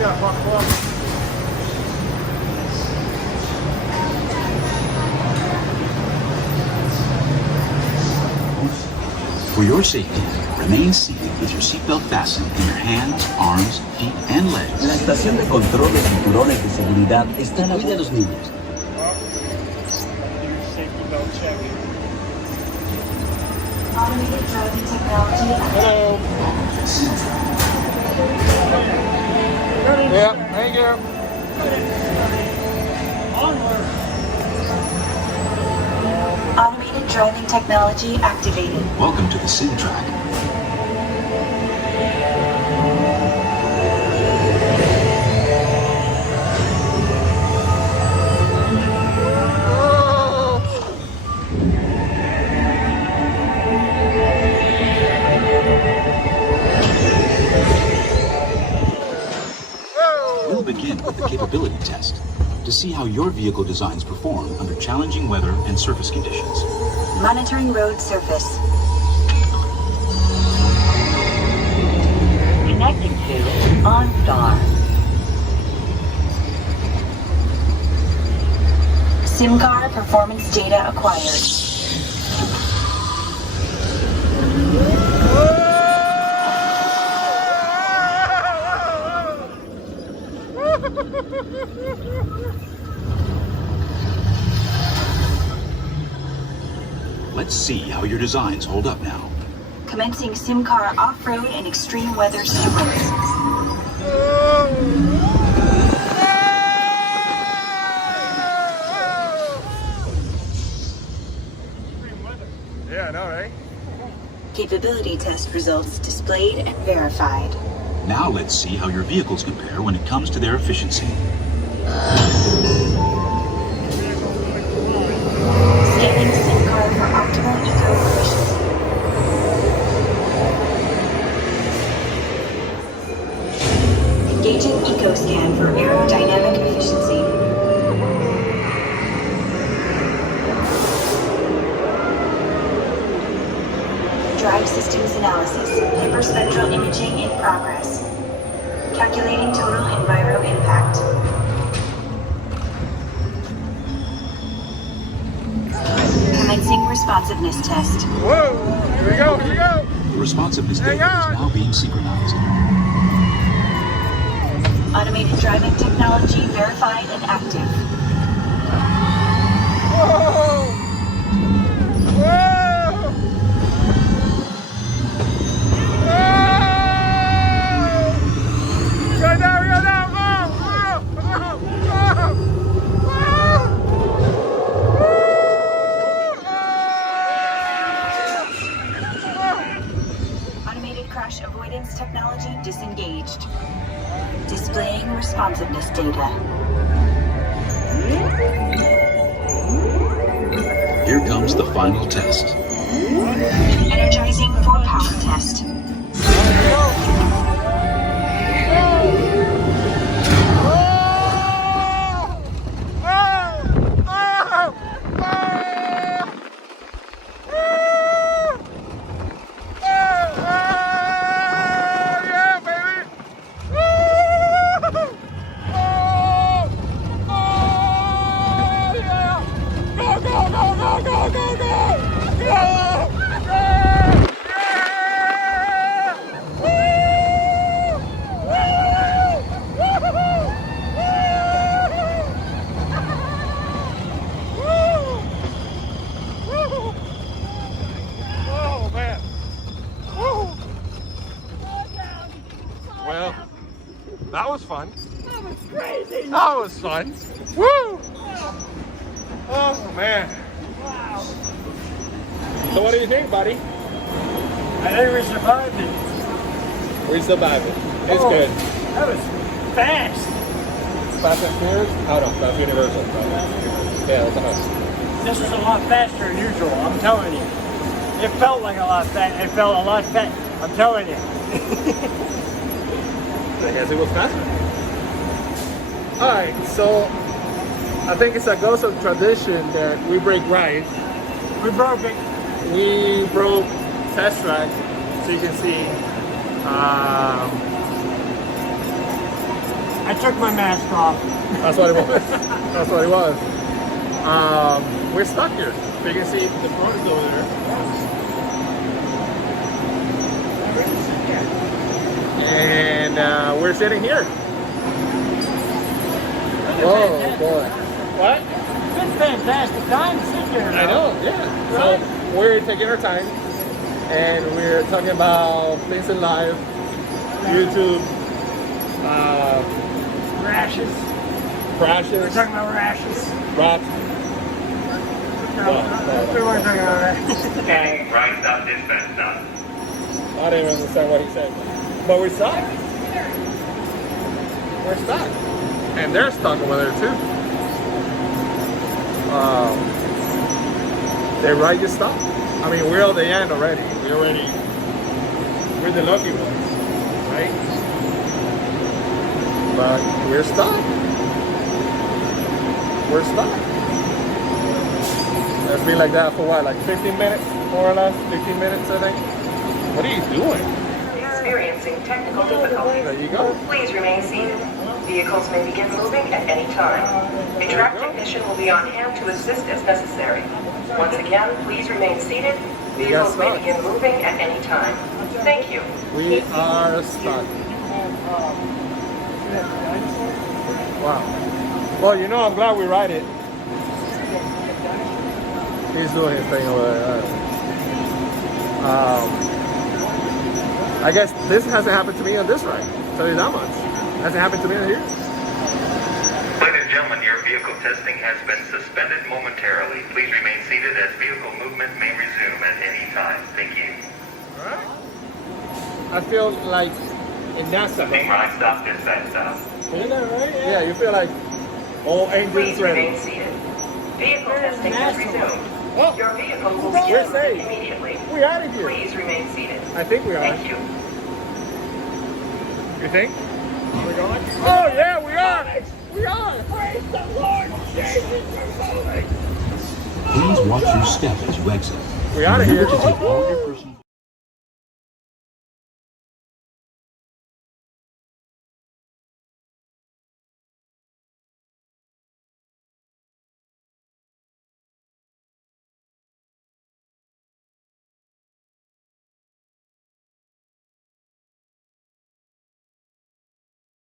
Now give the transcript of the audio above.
For your safety, remain seated with your seatbelt fastened in your hands, arms, feet, and legs. La estación de control de cinturones de seguridad está en la Cuide a los niños. Automated driving technology. Hello. Yeah, thank you. Automated driving technology activated. Welcome to the sim track. We'll begin with the capability test to see how your vehicle designs perform under challenging weather and surface conditions. Monitoring road surface. Connecting to OnStar. SIM card performance data acquired. Let's see how your designs hold up now. Commencing SIM car off-road and extreme weather sequence. Yeah, I know, right? Capability test results displayed and verified. Now let's see how your vehicles compare when it comes to their efficiency. Scanning SIM card for optimal eco efficiency. Engaging eco scan for aerodynamic efficiency. Drive systems analysis. Hyperspectral imaging in progress. Calculating total enviro impact. Commencing responsiveness test. Whoa! Here we go, here we go! The responsiveness data is now being synchronized. Automated driving technology verified and active. Whoa! Whoa! Whoa! Go down, go down! Automated crash avoidance technology disengaged. Displaying responsiveness data. Here comes the final test. Energizing for power test. Well, that was fun. That was crazy. That was fun. Woo! Oh man. Wow. So what do you think, buddy? I think we survived it. We survived it. It's good. That was fast. Fast and Furious? I don't know. That's Universal. Yeah, that's enough. This was a lot faster than usual, I'm telling you. It felt like a lot fast. It felt a lot fast. I'm telling you. I guess it was faster. Alright, so I think it's a GONZO'S tradition that we break rides. We broke it. We broke test track, so you can see took my mask off. That's what it was. That's what it was. We're stuck here. So you can see the front is over there. And we're sitting here. Whoa, boy. What? It's been fantastic time to sit here. I know, yeah. So we're taking our time and we're talking about things in life, YouTube, Rashes. crashes, We're talking about rashes. rap. We weren't talking about rashes. Right stop, dispatch stop. I didn't even understand what he said. But we're stuck. We're stuck. And they're stuck over there too. They're right just stopped. I mean, we're at the end already. We're the lucky ones, right? But we're stuck. We're stuck. It's been like that for what, like 15 minutes, more or less? 15 minutes, I think. What are you doing? Experiencing technical difficulties. There you go. Please remain seated. Vehicles may begin moving at any time. A track technician will be on hand to assist as necessary. Once again, please remain seated. Vehicles may begin moving at any time. Thank you. We are stuck. Wow. Well, you know, I'm glad we ride it. He's doing his thing over there. I guess this hasn't happened to me on this ride. Tell you that much. Hasn't happened to me on here. Ladies and gentlemen, your vehicle testing has been suspended momentarily. Please remain seated as vehicle movement may resume at any time. Thank you. Alright. I feel like in NASA. Right stop, dispatch stop. Isn't that right? Yeah, you feel like all engines Please ready. remain seated. Vehicle testing has resumed. Oh, Your vehicle will we're begin safe. moving immediately. We're out of here. Please remain seated. I think we are. Thank you. You think? We're going? Oh yeah, we are! We are! Praise the Lord Jesus for moving! Please watch your step as you exit. We out of here. Remember to take all your personal